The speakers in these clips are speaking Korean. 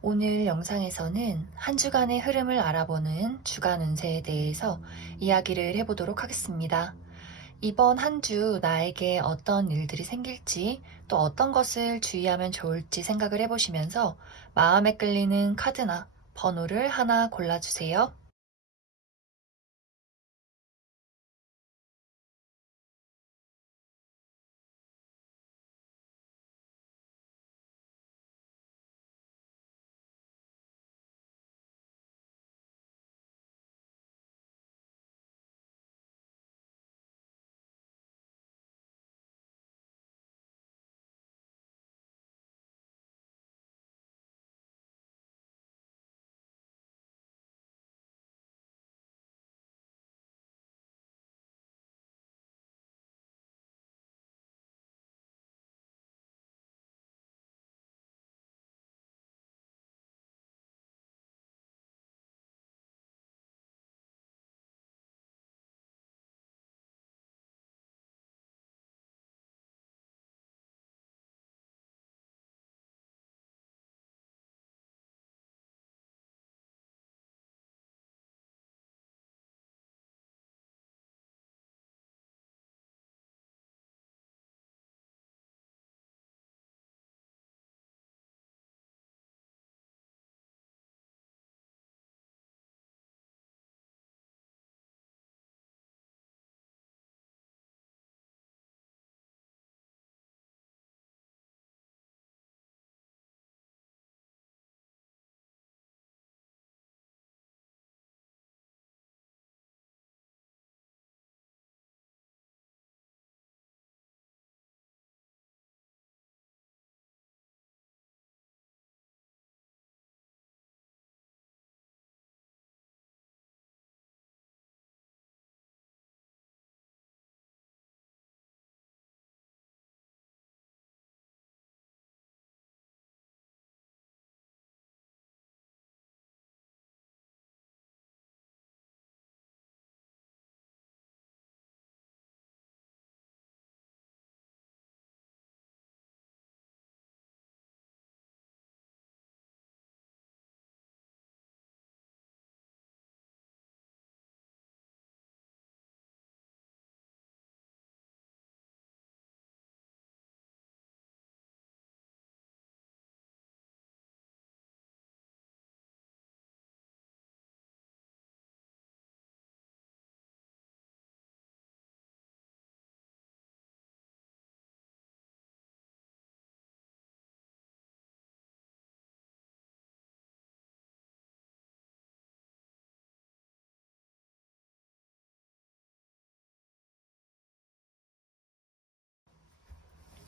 오늘 영상에서는 한 주간의 흐름을 알아보는 주간 운세에 대해서 이야기를 해보도록 하겠습니다. 이번 한 주 나에게 어떤 일들이 생길지 또 어떤 것을 주의하면 좋을지 생각을 해보시면서 마음에 끌리는 카드나 번호를 하나 골라주세요.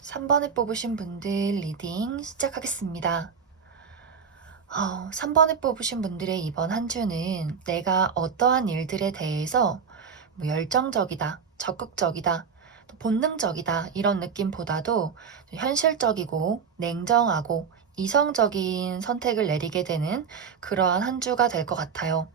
3번을 뽑으신 분들 리딩 시작하겠습니다. 3번을 뽑으신 분들의 이번 한 주는 내가 어떠한 일들에 대해서 열정적이다, 적극적이다, 또 본능적이다 이런 느낌보다도 현실적이고 냉정하고 이성적인 선택을 내리게 되는 그러한 한 주가 될 것 같아요.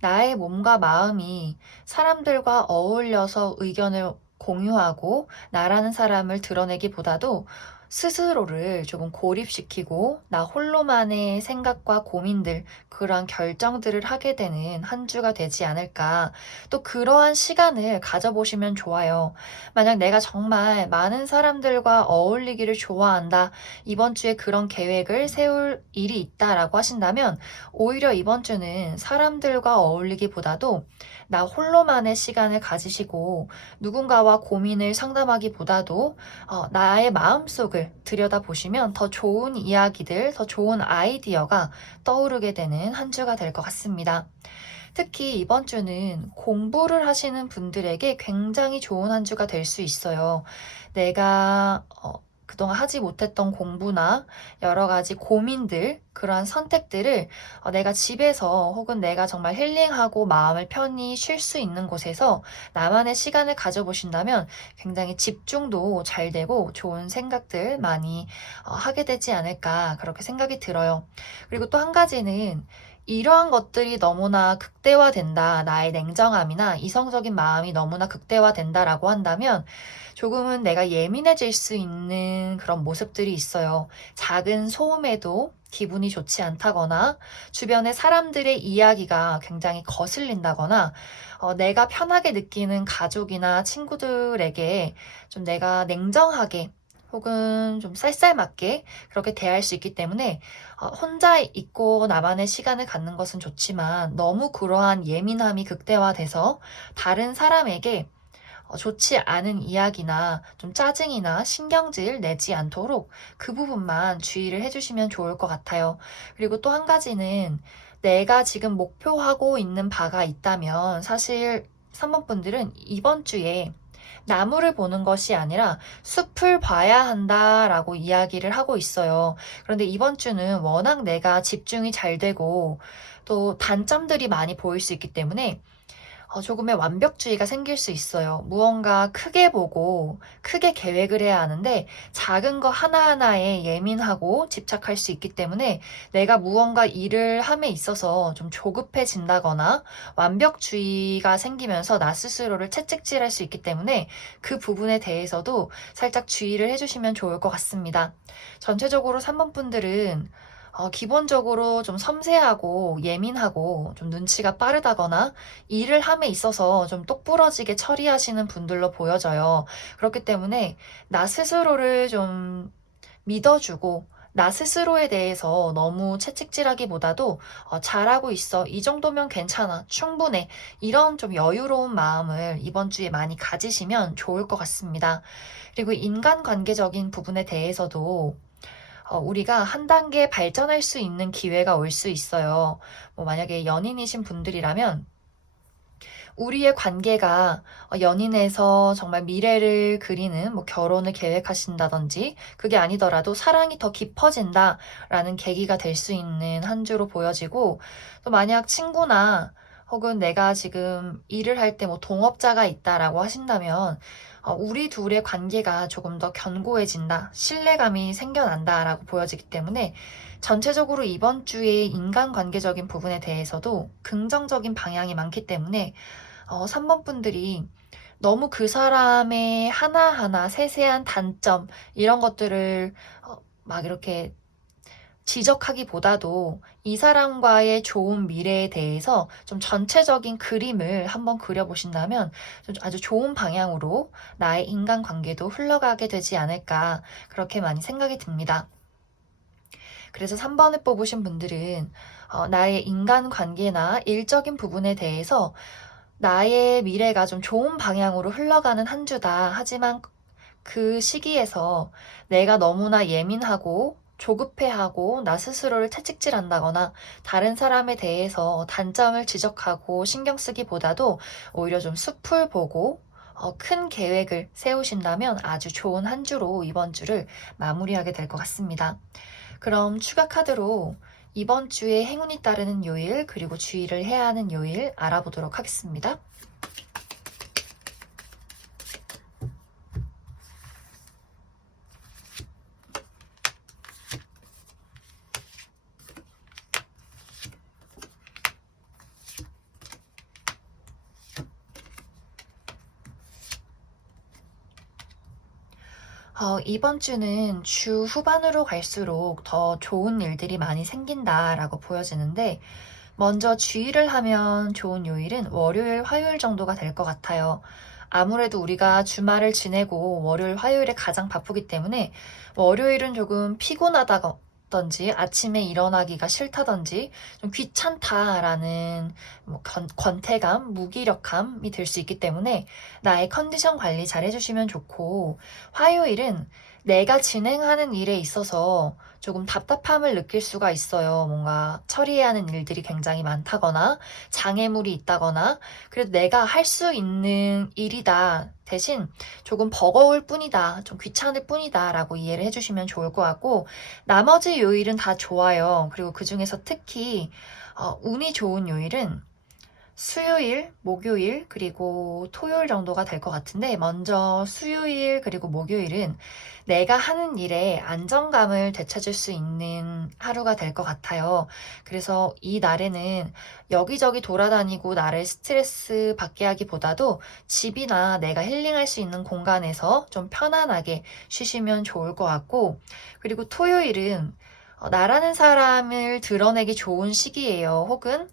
나의 몸과 마음이 사람들과 어울려서 의견을 공유하고 나라는 사람을 드러내기보다도 스스로를 조금 고립시키고 나 홀로만의 생각과 고민들, 그런 결정들을 하게 되는 한 주가 되지 않을까. 또 그러한 시간을 가져보시면 좋아요. 만약 내가 정말 많은 사람들과 어울리기를 좋아한다, 이번 주에 그런 계획을 세울 일이 있다라고 하신다면 오히려 이번 주는 사람들과 어울리기보다도 나 홀로만의 시간을 가지시고 누군가와 고민을 상담하기보다도 나의 마음속을 들여다보시면 더 좋은 이야기들, 더 좋은 아이디어가 떠오르게 되는 한 주가 될 것 같습니다. 특히 이번 주는 공부를 하시는 분들에게 굉장히 좋은 한 주가 될 수 있어요. 내가 그동안 하지 못했던 공부나 여러 가지 고민들, 그러한 선택들을 내가 집에서 혹은 내가 정말 힐링하고 마음을 편히 쉴 수 있는 곳에서 나만의 시간을 가져보신다면 굉장히 집중도 잘 되고 좋은 생각들 많이 하게 되지 않을까 그렇게 생각이 들어요. 그리고 또 한 가지는 이러한 것들이 너무나 극대화된다. 나의 냉정함이나 이성적인 마음이 너무나 극대화된다라고 한다면 조금은 내가 예민해질 수 있는 그런 모습들이 있어요. 작은 소음에도 기분이 좋지 않다거나 주변의 사람들의 이야기가 굉장히 거슬린다거나 내가 편하게 느끼는 가족이나 친구들에게 좀 내가 냉정하게 혹은 좀 쌀쌀맞게 그렇게 대할 수 있기 때문에 혼자 있고 나만의 시간을 갖는 것은 좋지만 너무 그러한 예민함이 극대화돼서 다른 사람에게 좋지 않은 이야기나 좀 짜증이나 신경질 내지 않도록 그 부분만 주의를 해주시면 좋을 것 같아요. 그리고 또 한 가지는 내가 지금 목표하고 있는 바가 있다면 사실 3번 분들은 이번 주에 나무를 보는 것이 아니라 숲을 봐야 한다라고 이야기를 하고 있어요. 그런데 이번 주는 워낙 내가 집중이 잘 되고 또 단점들이 많이 보일 수 있기 때문에 조금의 완벽주의가 생길 수 있어요. 무언가 크게 보고 크게 계획을 해야 하는데 작은 거 하나하나에 예민하고 집착할 수 있기 때문에 내가 무언가 일을 함에 있어서 좀 조급해진다거나 완벽주의가 생기면서 나 스스로를 채찍질할 수 있기 때문에 그 부분에 대해서도 살짝 주의를 해주시면 좋을 것 같습니다. 전체적으로 3번 분들은 기본적으로 좀 섬세하고 예민하고 좀 눈치가 빠르다거나 일을 함에 있어서 좀 똑부러지게 처리하시는 분들로 보여져요. 그렇기 때문에 나 스스로를 좀 믿어주고 나 스스로에 대해서 너무 채찍질하기보다도 잘하고 있어. 이 정도면 괜찮아. 충분해. 이런 좀 여유로운 마음을 이번 주에 많이 가지시면 좋을 것 같습니다. 그리고 인간관계적인 부분에 대해서도 우리가 한 단계 발전할 수 있는 기회가 올 수 있어요. 뭐 만약에 연인이신 분들이라면 우리의 관계가 연인에서 정말 미래를 그리는 뭐 결혼을 계획하신다든지 그게 아니더라도 사랑이 더 깊어진다라는 계기가 될 수 있는 한 주로 보여지고 또 만약 친구나 혹은 내가 지금 일을 할 때 뭐 동업자가 있다라고 하신다면 우리 둘의 관계가 조금 더 견고해진다, 신뢰감이 생겨난다라고 보여지기 때문에 전체적으로 이번 주에 인간관계적인 부분에 대해서도 긍정적인 방향이 많기 때문에 3번 분들이 너무 그 사람의 하나하나 세세한 단점 이런 것들을 막 이렇게 지적하기보다도 이 사람과의 좋은 미래에 대해서 좀 전체적인 그림을 한번 그려보신다면 좀 아주 좋은 방향으로 나의 인간관계도 흘러가게 되지 않을까 그렇게 많이 생각이 듭니다. 그래서 3번을 뽑으신 분들은 나의 인간관계나 일적인 부분에 대해서 나의 미래가 좀 좋은 방향으로 흘러가는 한 주다. 하지만 그 시기에서 내가 너무나 예민하고 조급해하고 나 스스로를 채찍질한다거나 다른 사람에 대해서 단점을 지적하고 신경 쓰기보다도 오히려 좀 숲을 보고 큰 계획을 세우신다면 아주 좋은 한 주로 이번 주를 마무리하게 될 것 같습니다. 그럼 추가 카드로 이번 주에 행운이 따르는 요일 그리고 주의를 해야 하는 요일 알아보도록 하겠습니다. 이번 주는 주 후반으로 갈수록 더 좋은 일들이 많이 생긴다라고 보여지는데, 먼저 주의를 하면 좋은 요일은 월요일, 화요일 정도가 될 것 같아요. 아무래도 우리가 주말을 지내고 월요일, 화요일에 가장 바쁘기 때문에 월요일은 조금 피곤하다든지 아침에 일어나기가 싫다든지 좀 귀찮다라는 뭐 권태감, 무기력함이 들 수 있기 때문에 나의 컨디션 관리 잘 해주시면 좋고 화요일은 내가 진행하는 일에 있어서 조금 답답함을 느낄 수가 있어요. 뭔가 처리해야 하는 일들이 굉장히 많다거나 장애물이 있다거나 그래도 내가 할 수 있는 일이다. 대신 조금 버거울 뿐이다. 좀 귀찮을 뿐이다. 라고 이해를 해주시면 좋을 것 같고 나머지 요일은 다 좋아요. 그리고 그 중에서 특히 운이 좋은 요일은 수요일, 목요일, 그리고 토요일 정도가 될 것 같은데 먼저 수요일 그리고 목요일은 내가 하는 일에 안정감을 되찾을 수 있는 하루가 될 것 같아요. 그래서 이 날에는 여기저기 돌아다니고 나를 스트레스 받게 하기보다도 집이나 내가 힐링할 수 있는 공간에서 좀 편안하게 쉬시면 좋을 것 같고 그리고 토요일은 나라는 사람을 드러내기 좋은 시기예요. 혹은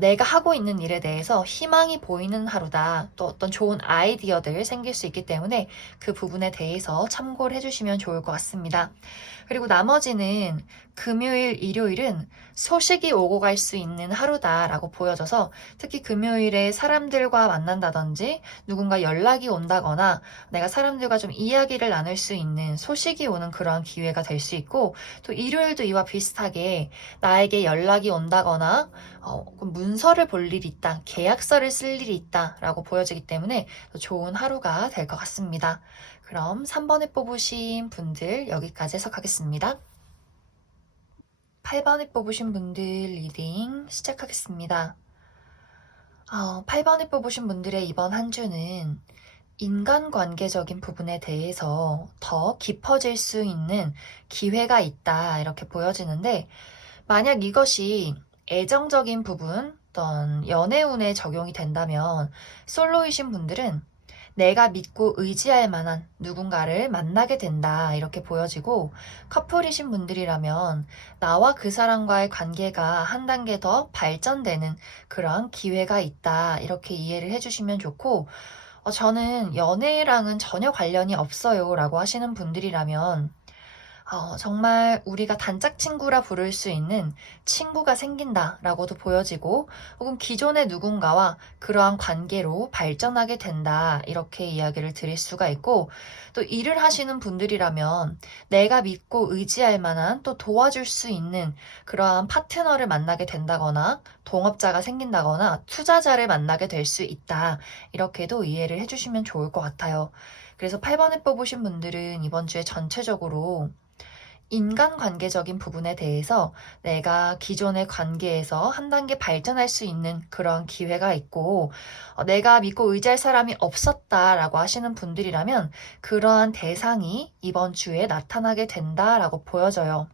내가 하고 있는 일에 대해서 희망이 보이는 하루다. 또 어떤 좋은 아이디어들 생길 수 있기 때문에 그 부분에 대해서 참고를 해주시면 좋을 것 같습니다. 그리고 나머지는 금요일, 일요일은 소식이 오고 갈 수 있는 하루다라고 보여져서 특히 금요일에 사람들과 만난다든지 누군가 연락이 온다거나 내가 사람들과 좀 이야기를 나눌 수 있는 소식이 오는 그러한 기회가 될 수 있고 또 일요일도 이와 비슷하게 나에게 연락이 온다거나 문서를 볼 일이 있다, 계약서를 쓸 일이 있다라고 보여지기 때문에 좋은 하루가 될 것 같습니다. 그럼 3번에 뽑으신 분들 여기까지 해석하겠습니다. 8번에 뽑으신 분들 리딩 시작하겠습니다. 8번에 뽑으신 분들의 이번 한 주는 인간관계적인 부분에 대해서 더 깊어질 수 있는 기회가 있다 이렇게 보여지는데 만약 이것이 애정적인 부분, 어떤 연애운에 적용이 된다면 솔로이신 분들은 내가 믿고 의지할 만한 누군가를 만나게 된다 이렇게 보여지고 커플이신 분들이라면 나와 그 사람과의 관계가 한 단계 더 발전되는 그런 기회가 있다 이렇게 이해를 해주시면 좋고 저는 연애랑은 전혀 관련이 없어요 라고 하시는 분들이라면 정말 우리가 단짝 친구라 부를 수 있는 친구가 생긴다라고도 보여지고 혹은 기존의 누군가와 그러한 관계로 발전하게 된다 이렇게 이야기를 드릴 수가 있고 또 일을 하시는 분들이라면 내가 믿고 의지할 만한 또 도와줄 수 있는 그러한 파트너를 만나게 된다거나 동업자가 생긴다거나 투자자를 만나게 될 수 있다 이렇게도 이해를 해주시면 좋을 것 같아요. 그래서 8번에 뽑으신 분들은 이번 주에 전체적으로 인간관계적인 부분에 대해서 내가 기존의 관계에서 한 단계 발전할 수 있는 그런 기회가 있고 내가 믿고 의지할 사람이 없었다라고 하시는 분들이라면 그러한 대상이 이번 주에 나타나게 된다라고 보여져요.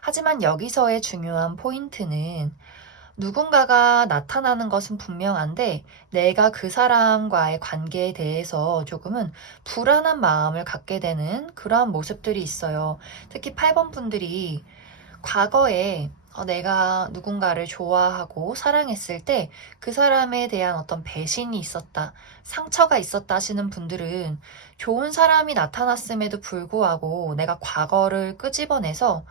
하지만 여기서의 중요한 포인트는 누군가가 나타나는 것은 분명한데 내가 그 사람과의 관계에 대해서 조금은 불안한 마음을 갖게 되는 그러한 모습들이 있어요. 특히 8번 분들이 과거에 내가 누군가를 좋아하고 사랑했을 때 그 사람에 대한 어떤 배신이 있었다, 상처가 있었다 하시는 분들은 좋은 사람이 나타났음에도 불구하고 내가 과거를 끄집어내서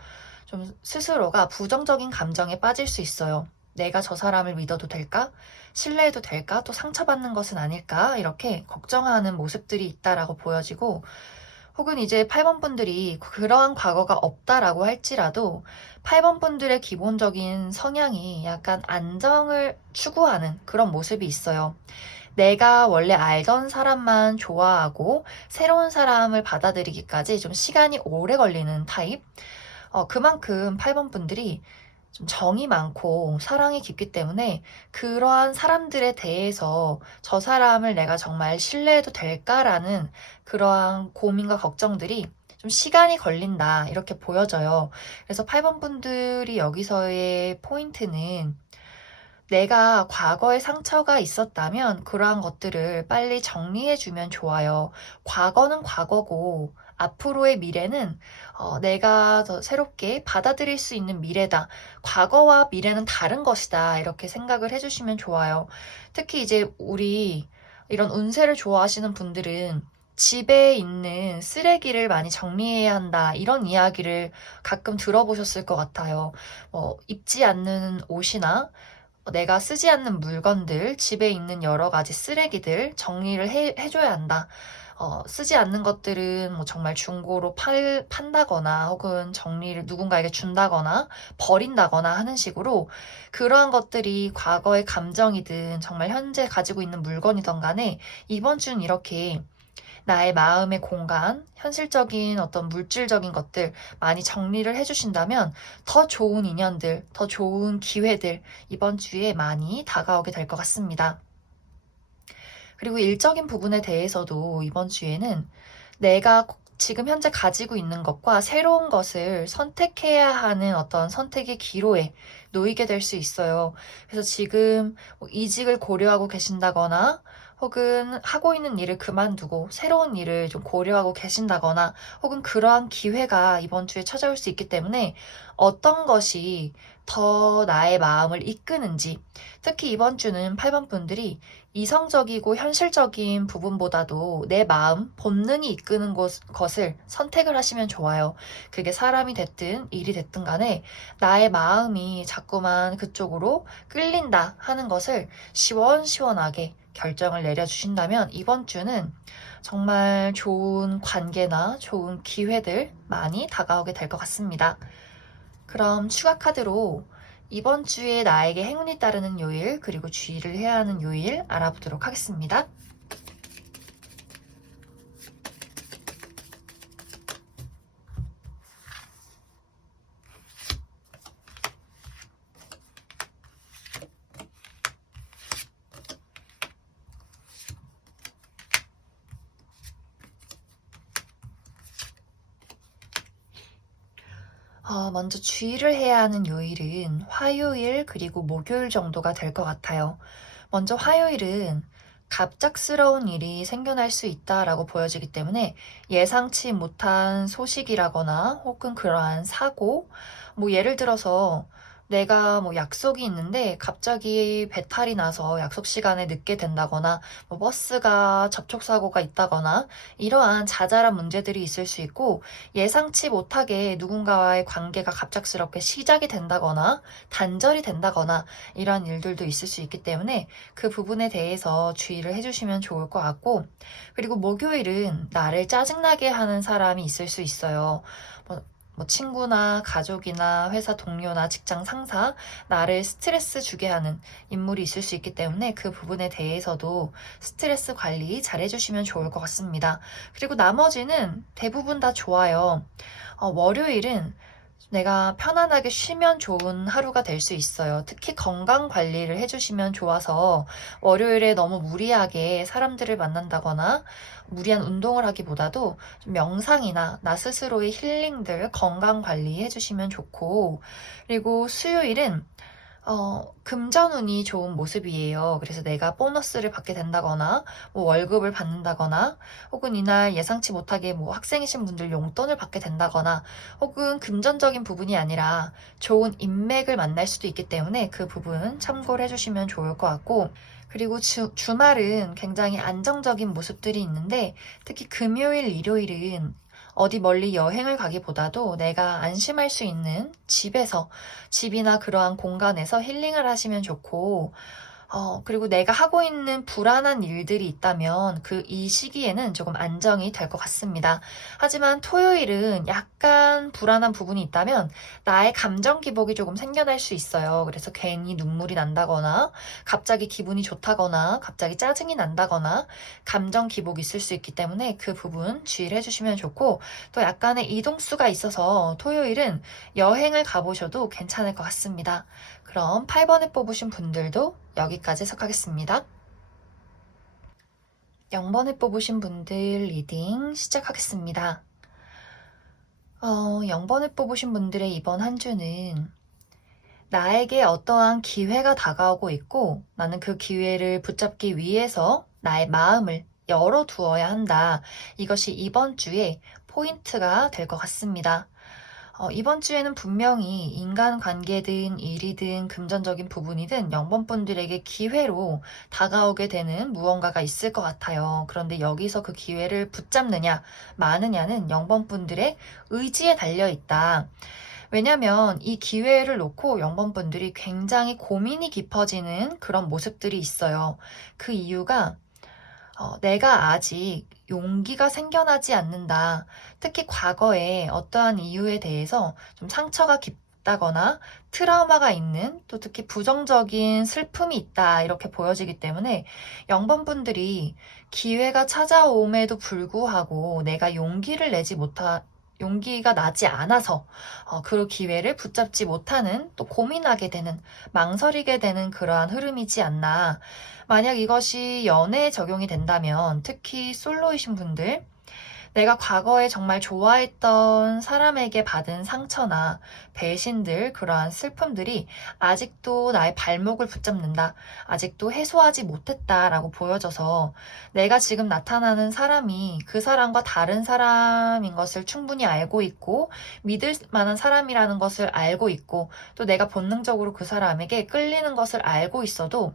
좀 스스로가 부정적인 감정에 빠질 수 있어요. 내가 저 사람을 믿어도 될까? 신뢰해도 될까? 또 상처받는 것은 아닐까? 이렇게 걱정하는 모습들이 있다라고 보여지고 혹은 이제 8번 분들이 그러한 과거가 없다라고 할지라도 8번 분들의 기본적인 성향이 약간 안정을 추구하는 그런 모습이 있어요. 내가 원래 알던 사람만 좋아하고 새로운 사람을 받아들이기까지 좀 시간이 오래 걸리는 타입? 그만큼 8번 분들이 좀 정이 많고 사랑이 깊기 때문에 그러한 사람들에 대해서 저 사람을 내가 정말 신뢰해도 될까라는 그러한 고민과 걱정들이 좀 시간이 걸린다 이렇게 보여져요. 그래서 8번 분들이 여기서의 포인트는 내가 과거에 상처가 있었다면 그러한 것들을 빨리 정리해주면 좋아요. 과거는 과거고 앞으로의 미래는 내가 더 새롭게 받아들일 수 있는 미래다. 과거와 미래는 다른 것이다. 이렇게 생각을 해주시면 좋아요. 특히 이제 우리 이런 운세를 좋아하시는 분들은 집에 있는 쓰레기를 많이 정리해야 한다. 이런 이야기를 가끔 들어보셨을 것 같아요. 입지 않는 옷이나 내가 쓰지 않는 물건들, 집에 있는 여러 가지 쓰레기들 정리를 해줘야 한다. 쓰지 않는 것들은 뭐 정말 중고로 판다거나 혹은 정리를 누군가에게 준다거나 버린다거나 하는 식으로 그러한 것들이 과거의 감정이든 정말 현재 가지고 있는 물건이든 간에 이번 주는 이렇게 나의 마음의 공간, 현실적인 어떤 물질적인 것들 많이 정리를 해주신다면 더 좋은 인연들, 더 좋은 기회들 이번 주에 많이 다가오게 될 것 같습니다. 그리고 일적인 부분에 대해서도 이번 주에는 내가 지금 현재 가지고 있는 것과 새로운 것을 선택해야 하는 어떤 선택의 기로에 놓이게 될 수 있어요. 그래서 지금 이직을 고려하고 계신다거나 혹은 하고 있는 일을 그만두고 새로운 일을 좀 고려하고 계신다거나 혹은 그러한 기회가 이번 주에 찾아올 수 있기 때문에 어떤 것이 더 나의 마음을 이끄는지, 특히 이번 주는 8번 분들이 이성적이고 현실적인 부분보다도 내 마음, 본능이 이끄는 것을 선택을 하시면 좋아요. 그게 사람이 됐든 일이 됐든 간에 나의 마음이 자꾸만 그쪽으로 끌린다 하는 것을 시원시원하게 결정을 내려주신다면 이번 주는 정말 좋은 관계나 좋은 기회들 많이 다가오게 될 것 같습니다. 그럼 추가 카드로 이번 주에 나에게 행운이 따르는 요일 그리고 주의를 해야 하는 요일 알아보도록 하겠습니다. 먼저 주의를 해야 하는 요일은 화요일 그리고 목요일 정도가 될 것 같아요. 먼저 화요일은 갑작스러운 일이 생겨날 수 있다라고 보여지기 때문에 예상치 못한 소식이라거나 혹은 그러한 사고, 예를 들어서 내가 약속이 있는데 갑자기 배탈이 나서 약속 시간에 늦게 된다거나 버스가 접촉사고가 있다거나 이러한 자잘한 문제들이 있을 수 있고 예상치 못하게 누군가와의 관계가 갑작스럽게 시작이 된다거나 단절이 된다거나 이런 일들도 있을 수 있기 때문에 그 부분에 대해서 주의를 해주시면 좋을 것 같고 그리고 목요일은 나를 짜증나게 하는 사람이 있을 수 있어요. 친구나 가족이나 회사 동료나 직장 상사, 나를 스트레스 주게 하는 인물이 있을 수 있기 때문에 그 부분에 대해서도 스트레스 관리 잘 해주시면 좋을 것 같습니다. 그리고 나머지는 대부분 다 좋아요. 월요일은 내가 편안하게 쉬면 좋은 하루가 될 수 있어요. 특히 건강 관리를 해주시면 좋아서 월요일에 너무 무리하게 사람들을 만난다거나 무리한 운동을 하기보다도 좀 명상이나 나 스스로의 힐링들 건강 관리 해주시면 좋고 그리고 수요일은 금전운이 좋은 모습이에요. 그래서 내가 보너스를 받게 된다거나, 월급을 받는다거나, 혹은 이날 예상치 못하게 학생이신 분들 용돈을 받게 된다거나, 혹은 금전적인 부분이 아니라 좋은 인맥을 만날 수도 있기 때문에 그 부분 참고를 해주시면 좋을 것 같고, 그리고 주말은 굉장히 안정적인 모습들이 있는데, 특히 금요일, 일요일은 어디 멀리 여행을 가기보다도 내가 안심할 수 있는 집에서, 집이나 그러한 공간에서 힐링을 하시면 좋고, 그리고 내가 하고 있는 불안한 일들이 있다면 이 시기에는 조금 안정이 될 것 같습니다. 하지만 토요일은 약간 불안한 부분이 있다면 나의 감정 기복이 조금 생겨날 수 있어요. 그래서 괜히 눈물이 난다거나 갑자기 기분이 좋다거나 갑자기 짜증이 난다거나 감정 기복이 있을 수 있기 때문에 그 부분 주의를 해주시면 좋고 또 약간의 이동수가 있어서 토요일은 여행을 가보셔도 괜찮을 것 같습니다. 그럼 8번에 뽑으신 분들도 여기까지 해석하겠습니다. 0번에 뽑으신 분들 리딩 시작하겠습니다. 0번에 뽑으신 분들의 이번 한 주는 나에게 어떠한 기회가 다가오고 있고 나는 그 기회를 붙잡기 위해서 나의 마음을 열어두어야 한다. 이것이 이번 주의 포인트가 될 것 같습니다. 이번 주에는 분명히 인간관계든 일이든 금전적인 부분이든 0번 분들에게 기회로 다가오게 되는 무언가가 있을 것 같아요. 그런데 여기서 그 기회를 붙잡느냐, 마느냐는 0번 분들의 의지에 달려 있다. 왜냐면 이 기회를 놓고 0번 분들이 굉장히 고민이 깊어지는 그런 모습들이 있어요. 그 이유가 내가 아직 용기가 생겨나지 않는다. 특히 과거에 어떠한 이유에 대해서 좀 상처가 깊다거나 트라우마가 있는 또 특히 부정적인 슬픔이 있다. 이렇게 보여지기 때문에 0번 분들이 기회가 찾아옴에도 불구하고 내가 용기가 나지 않아서 그 기회를 붙잡지 못하는 또 고민하게 되는 망설이게 되는 그러한 흐름이지 않나. 만약 이것이 연애에 적용이 된다면 특히 솔로이신 분들 내가 과거에 정말 좋아했던 사람에게 받은 상처나 배신들, 그러한 슬픔들이 아직도 나의 발목을 붙잡는다. 아직도 해소하지 못했다라고 보여져서 내가 지금 나타나는 사람이 그 사람과 다른 사람인 것을 충분히 알고 있고 믿을 만한 사람이라는 것을 알고 있고 또 내가 본능적으로 그 사람에게 끌리는 것을 알고 있어도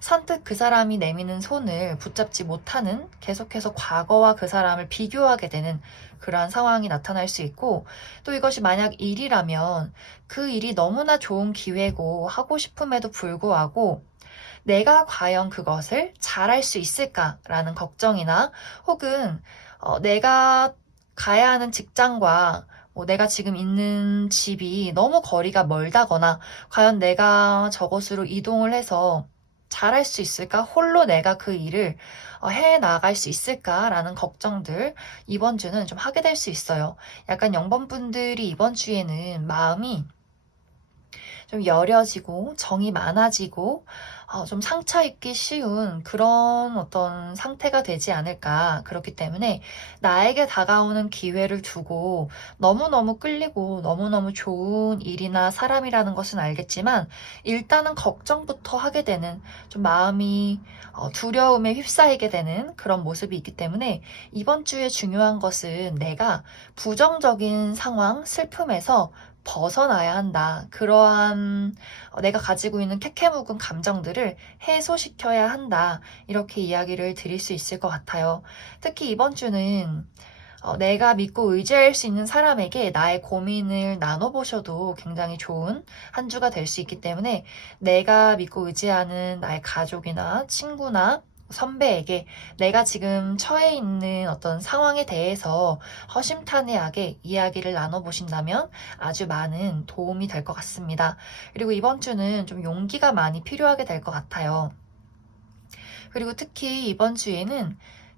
선뜻 그 사람이 내미는 손을 붙잡지 못하는, 계속해서 과거와 그 사람을 비교하게 되는 그러한 상황이 나타날 수 있고, 또 이것이 만약 일이라면 그 일이 너무나 좋은 기회고 하고 싶음에도 불구하고 내가 과연 그것을 잘할 수 있을까라는 걱정이나 혹은 내가 가야 하는 직장과 내가 지금 있는 집이 너무 거리가 멀다거나 과연 내가 저곳으로 이동을 해서 잘할 수 있을까? 홀로 내가 그 일을 해 나갈 수 있을까라는 걱정들 이번 주는 좀 하게 될 수 있어요. 약간 0번분들이 이번 주에는 마음이 좀 여려지고 정이 많아지고 좀 상처 입기 쉬운 그런 어떤 상태가 되지 않을까. 그렇기 때문에 나에게 다가오는 기회를 두고 너무너무 끌리고 너무너무 좋은 일이나 사람이라는 것은 알겠지만 일단은 걱정부터 하게 되는, 좀 마음이 두려움에 휩싸이게 되는 그런 모습이 있기 때문에 이번 주에 중요한 것은 내가 부정적인 상황, 슬픔에서 벗어나야 한다. 그러한 내가 가지고 있는 캐캐묵은 감정들을 해소시켜야 한다. 이렇게 이야기를 드릴 수 있을 것 같아요. 특히 이번 주는 내가 믿고 의지할 수 있는 사람에게 나의 고민을 나눠보셔도 굉장히 좋은 한 주가 될 수 있기 때문에 내가 믿고 의지하는 나의 가족이나 친구나 선배에게 내가 지금 처해 있는 어떤 상황에 대해서 허심탄회하게 이야기를 나눠보신다면 아주 많은 도움이 될 것 같습니다. 그리고 이번 주는 좀 용기가 많이 필요하게 될 것 같아요. 그리고 특히 이번 주에는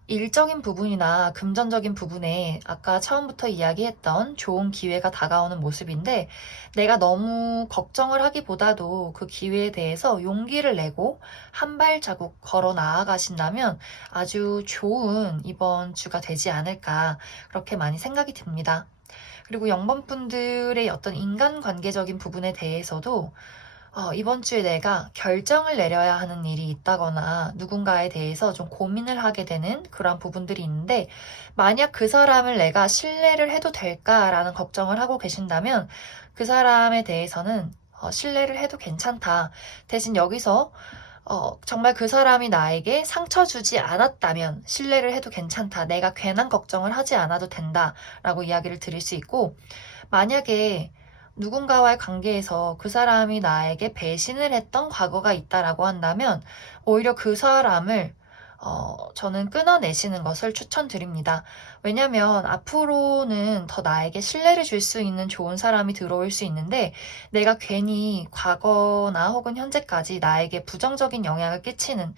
일적인 부분이나 금전적인 부분에 아까 처음부터 이야기했던 좋은 기회가 다가오는 모습인데, 내가 너무 걱정을 하기보다도 그 기회에 대해서 용기를 내고 한 발자국 걸어 나아가신다면 아주 좋은 이번 주가 되지 않을까, 그렇게 많이 생각이 듭니다. 그리고 0번분들의 어떤 인간관계적인 부분에 대해서도 이번 주에 내가 결정을 내려야 하는 일이 있다거나 누군가에 대해서 좀 고민을 하게 되는 그런 부분들이 있는데, 만약 그 사람을 내가 신뢰를 해도 될까라는 걱정을 하고 계신다면 그 사람에 대해서는 신뢰를 해도 괜찮다. 대신 여기서 정말 그 사람이 나에게 상처 주지 않았다면 신뢰를 해도 괜찮다. 내가 괜한 걱정을 하지 않아도 된다. 라고 이야기를 드릴 수 있고, 만약에 누군가와의 관계에서 그 사람이 나에게 배신을 했던 과거가 있다라고 한다면 오히려 그 사람을 저는 끊어내시는 것을 추천드립니다. 왜냐면 앞으로는 더 나에게 신뢰를 줄 수 있는 좋은 사람이 들어올 수 있는데, 내가 괜히 과거나 혹은 현재까지 나에게 부정적인 영향을 끼치는,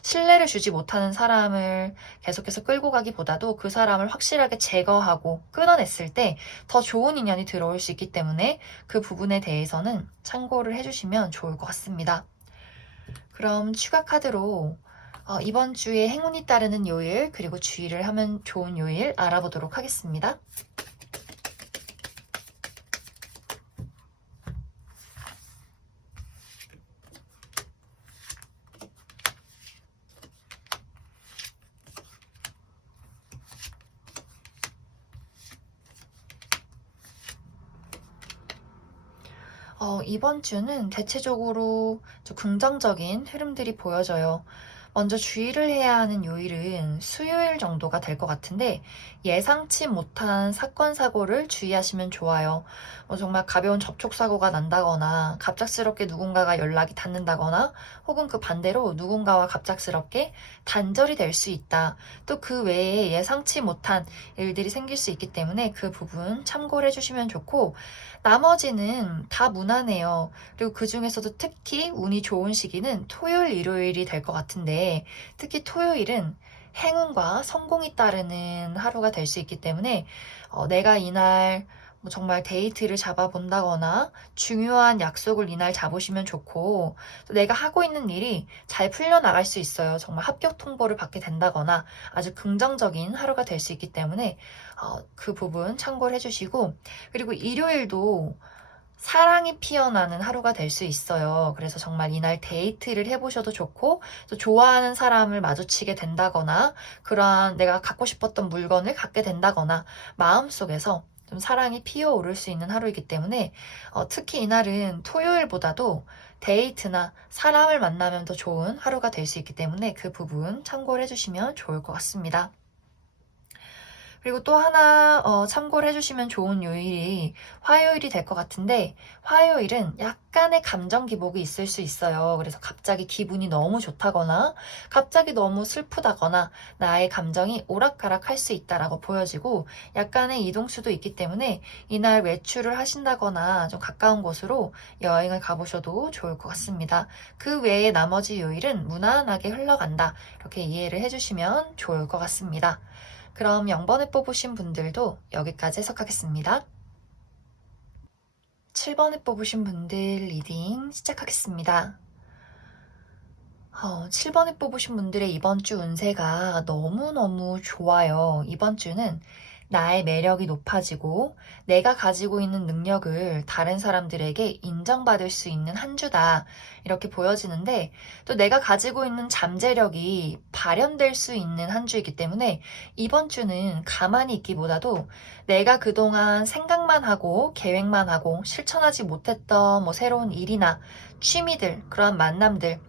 신뢰를 주지 못하는 사람을 계속해서 끌고 가기보다도 그 사람을 확실하게 제거하고 끊어냈을 때 더 좋은 인연이 들어올 수 있기 때문에 그 부분에 대해서는 참고를 해주시면 좋을 것 같습니다. 그럼 추가 카드로 이번 주에 행운이 따르는 요일, 그리고 주의를 하면 좋은 요일 알아보도록 하겠습니다. 이번 주는 대체적으로 좀 긍정적인 흐름들이 보여져요. 먼저 주의를 해야 하는 요일은 수요일 정도가 될 것 같은데, 예상치 못한 사건, 사고를 주의하시면 좋아요. 정말 가벼운 접촉사고가 난다거나 갑작스럽게 누군가가 연락이 닿는다거나 혹은 그 반대로 누군가와 갑작스럽게 단절이 될 수 있다. 또 그 외에 예상치 못한 일들이 생길 수 있기 때문에 그 부분 참고를 해주시면 좋고, 나머지는 다 무난해요. 그리고 그 중에서도 특히 운이 좋은 시기는 토요일, 일요일이 될 것 같은데, 특히 토요일은 행운과 성공이 따르는 하루가 될 수 있기 때문에 내가 이날 뭐 정말 데이트를 잡아본다거나 중요한 약속을 이날 잡으시면 좋고, 또 내가 하고 있는 일이 잘 풀려나갈 수 있어요. 정말 합격 통보를 받게 된다거나 아주 긍정적인 하루가 될 수 있기 때문에 그 부분 참고를 해주시고, 그리고 일요일도 사랑이 피어나는 하루가 될 수 있어요. 그래서 정말 이날 데이트를 해보셔도 좋고, 또 좋아하는 사람을 마주치게 된다거나, 그러한 내가 갖고 싶었던 물건을 갖게 된다거나, 마음속에서 좀 사랑이 피어오를 수 있는 하루이기 때문에, 특히 이날은 토요일보다도 데이트나 사람을 만나면 더 좋은 하루가 될 수 있기 때문에 그 부분 참고를 해주시면 좋을 것 같습니다. 그리고 또 하나 참고를 해주시면 좋은 요일이 화요일이 될 것 같은데, 화요일은 약간의 감정 기복이 있을 수 있어요. 그래서 갑자기 기분이 너무 좋다거나 갑자기 너무 슬프다거나 나의 감정이 오락가락 할 수 있다라고 보여지고, 약간의 이동수도 있기 때문에 이날 외출을 하신다거나 좀 가까운 곳으로 여행을 가보셔도 좋을 것 같습니다. 그 외에 나머지 요일은 무난하게 흘러간다, 이렇게 이해를 해주시면 좋을 것 같습니다. 그럼 0번을 뽑으신 분들도 여기까지 해석하겠습니다. 7번을 뽑으신 분들 리딩 시작하겠습니다. 7번을 뽑으신 분들의 이번 주 운세가 너무너무 좋아요. 이번 주는 나의 매력이 높아지고 내가 가지고 있는 능력을 다른 사람들에게 인정받을 수 있는 한 주다, 이렇게 보여지는데, 또 내가 가지고 있는 잠재력이 발현될 수 있는 한 주이기 때문에 이번 주는 가만히 있기보다도 내가 그동안 생각만 하고 계획만 하고 실천하지 못했던 뭐 새로운 일이나 취미들, 그런 만남들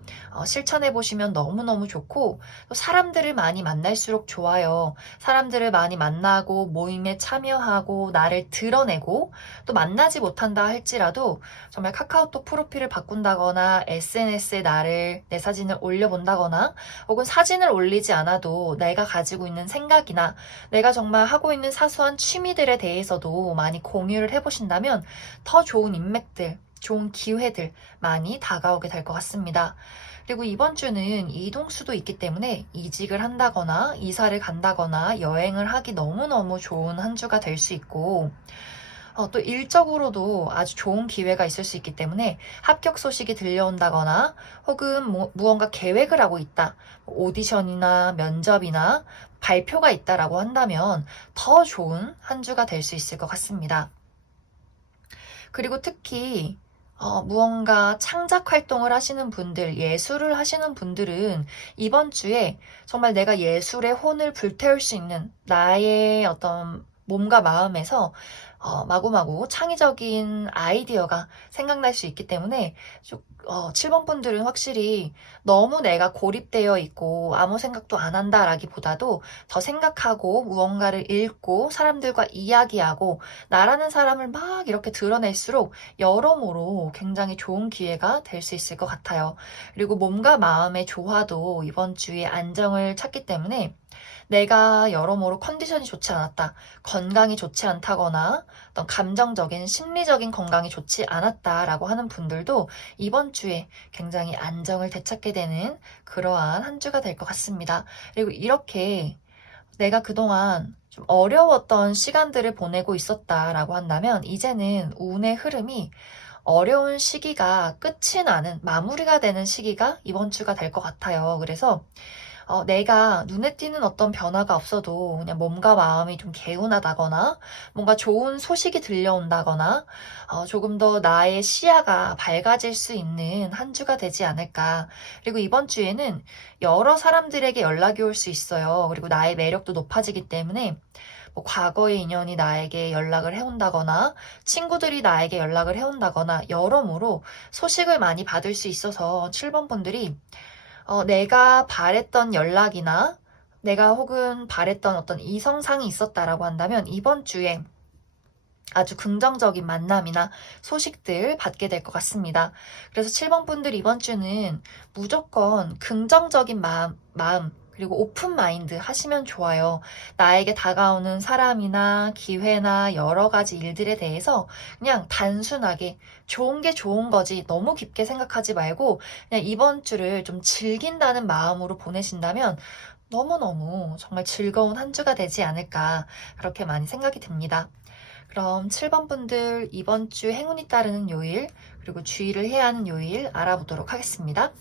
실천해 보시면 너무너무 좋고, 또 사람들을 많이 만날수록 좋아요. 사람들을 많이 만나고 모임에 참여하고 나를 드러내고, 또 만나지 못한다 할지라도 정말 카카오톡 프로필을 바꾼다거나 SNS에 내 사진을 올려본다거나, 혹은 사진을 올리지 않아도 내가 가지고 있는 생각이나 내가 정말 하고 있는 사소한 취미들에 대해서도 많이 공유를 해보신다면 더 좋은 인맥들, 좋은 기회들 많이 다가오게 될 것 같습니다. 그리고 이번 주는 이동수도 있기 때문에 이직을 한다거나 이사를 간다거나 여행을 하기 너무너무 좋은 한 주가 될 수 있고, 또 일적으로도 아주 좋은 기회가 있을 수 있기 때문에 합격 소식이 들려온다거나, 혹은 무언가 계획을 하고 있다, 오디션이나 면접이나 발표가 있다라고 한다면 더 좋은 한 주가 될 수 있을 것 같습니다. 그리고 특히 무언가 창작 활동을 하시는 분들, 예술을 하시는 분들은 이번 주에 정말 내가 예술의 혼을 불태울 수 있는 나의 어떤 몸과 마음에서 마구마구 창의적인 아이디어가 생각날 수 있기 때문에 7번 분들은 확실히 너무 내가 고립되어 있고 아무 생각도 안 한다라기보다도 더 생각하고 무언가를 읽고 사람들과 이야기하고 나라는 사람을 막 이렇게 드러낼수록 여러모로 굉장히 좋은 기회가 될 수 있을 것 같아요. 그리고 몸과 마음의 조화도 이번 주에 안정을 찾기 때문에 내가 여러모로 컨디션이 좋지 않았다, 건강이 좋지 않다거나 어떤 감정적인, 심리적인 건강이 좋지 않았다라고 하는 분들도 이번 주에 굉장히 안정을 되찾게 되는 그러한 한 주가 될 것 같습니다. 그리고 이렇게 내가 그동안 좀 어려웠던 시간들을 보내고 있었다라고 한다면 이제는 운의 흐름이 어려운 시기가 끝이 나는, 마무리가 되는 시기가 이번 주가 될 것 같아요. 그래서 내가 눈에 띄는 어떤 변화가 없어도 그냥 몸과 마음이 좀 개운하다거나 뭔가 좋은 소식이 들려온다거나 조금 더 나의 시야가 밝아질 수 있는 한 주가 되지 않을까. 그리고 이번 주에는 여러 사람들에게 연락이 올 수 있어요. 그리고 나의 매력도 높아지기 때문에 뭐 과거의 인연이 나에게 연락을 해온다거나 친구들이 나에게 연락을 해온다거나 여러모로 소식을 많이 받을 수 있어서 7번 분들이 내가 바랬던 연락이나 내가 혹은 바랬던 어떤 이성상이 있었다라고 한다면 이번 주에 아주 긍정적인 만남이나 소식들 받게 될 것 같습니다. 그래서 7번 분들 이번 주는 무조건 긍정적인 마음 그리고 오픈 마인드 하시면 좋아요. 나에게 다가오는 사람이나 기회나 여러 가지 일들에 대해서 그냥 단순하게 좋은 게 좋은 거지 너무 깊게 생각하지 말고 그냥 이번 주를 좀 즐긴다는 마음으로 보내신다면 너무너무 정말 즐거운 한 주가 되지 않을까, 그렇게 많이 생각이 듭니다. 그럼 7번 분들 이번 주 행운이 따르는 요일, 그리고 주의를 해야 하는 요일 알아보도록 하겠습니다.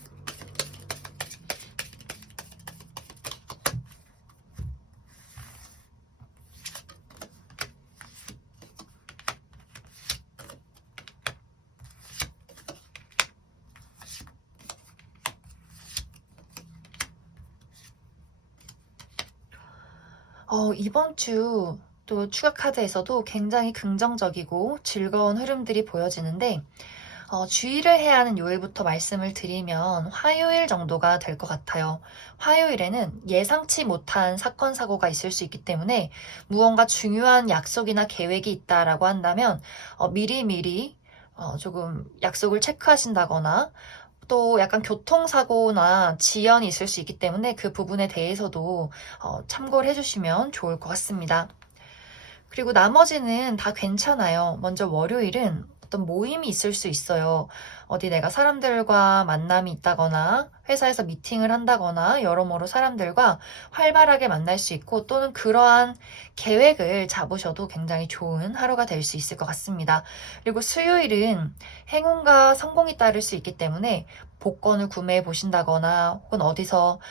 이번 주 또 추가 카드에서도 굉장히 긍정적이고 즐거운 흐름들이 보여지는데, 주의를 해야 하는 요일부터 말씀을 드리면 화요일 정도가 될 것 같아요. 화요일에는 예상치 못한 사건, 사고가 있을 수 있기 때문에 무언가 중요한 약속이나 계획이 있다라고 한다면 미리미리 조금 약속을 체크하신다거나, 또 약간 교통사고나 지연이 있을 수 있기 때문에 그 부분에 대해서도 참고를 해주시면 좋을 것 같습니다. 그리고 나머지는 다 괜찮아요. 먼저 월요일은 어떤 모임이 있을 수 있어요. 어디 내가 사람들과 만남이 있다거나 회사에서 미팅을 한다거나 여러모로 사람들과 활발하게 만날 수 있고, 또는 그러한 계획을 잡으셔도 굉장히 좋은 하루가 될 수 있을 것 같습니다. 그리고 수요일은 행운과 성공이 따를 수 있기 때문에 복권을 구매해 보신다거나, 혹은 어디서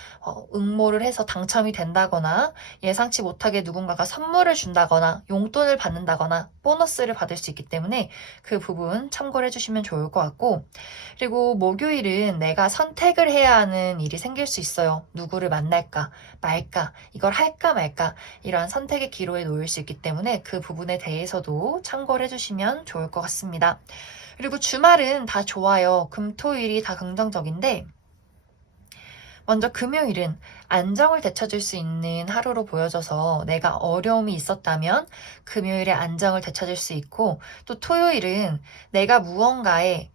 응모를 해서 당첨이 된다거나, 예상치 못하게 누군가가 선물을 준다거나, 용돈을 받는다거나, 보너스를 받을 수 있기 때문에 그 부분 참고를 해주시면 좋을 것 같고, 그리고 목요일은 내가 선택을 해야 하는 일이 생길 수 있어요. 누구를 만날까 말까, 이걸 할까 말까, 이러한 선택의 기로에 놓일 수 있기 때문에 그 부분에 대해서도 참고를 해주시면 좋을 것 같습니다. 그리고 주말은 다 좋아요. 금, 토, 일이 다 긍정적인데, 먼저 금요일은 안정을 되찾을 수 있는 하루로 보여져서 내가 어려움이 있었다면 금요일에 안정을 되찾을 수 있고, 또 토요일은 내가 무언가에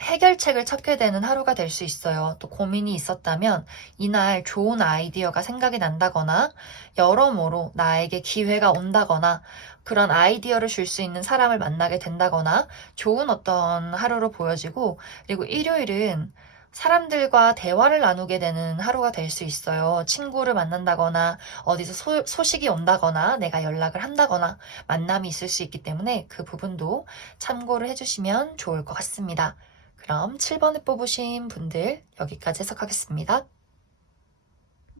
해결책을 찾게 되는 하루가 될 수 있어요. 또 고민이 있었다면 이날 좋은 아이디어가 생각이 난다거나, 여러모로 나에게 기회가 온다거나, 그런 아이디어를 줄 수 있는 사람을 만나게 된다거나, 좋은 어떤 하루로 보여지고, 그리고 일요일은 사람들과 대화를 나누게 되는 하루가 될 수 있어요. 친구를 만난다거나, 어디서 소식이 온다거나, 내가 연락을 한다거나, 만남이 있을 수 있기 때문에 그 부분도 참고를 해주시면 좋을 것 같습니다. 그럼 7번을 뽑으신 분들 여기까지 해석하겠습니다.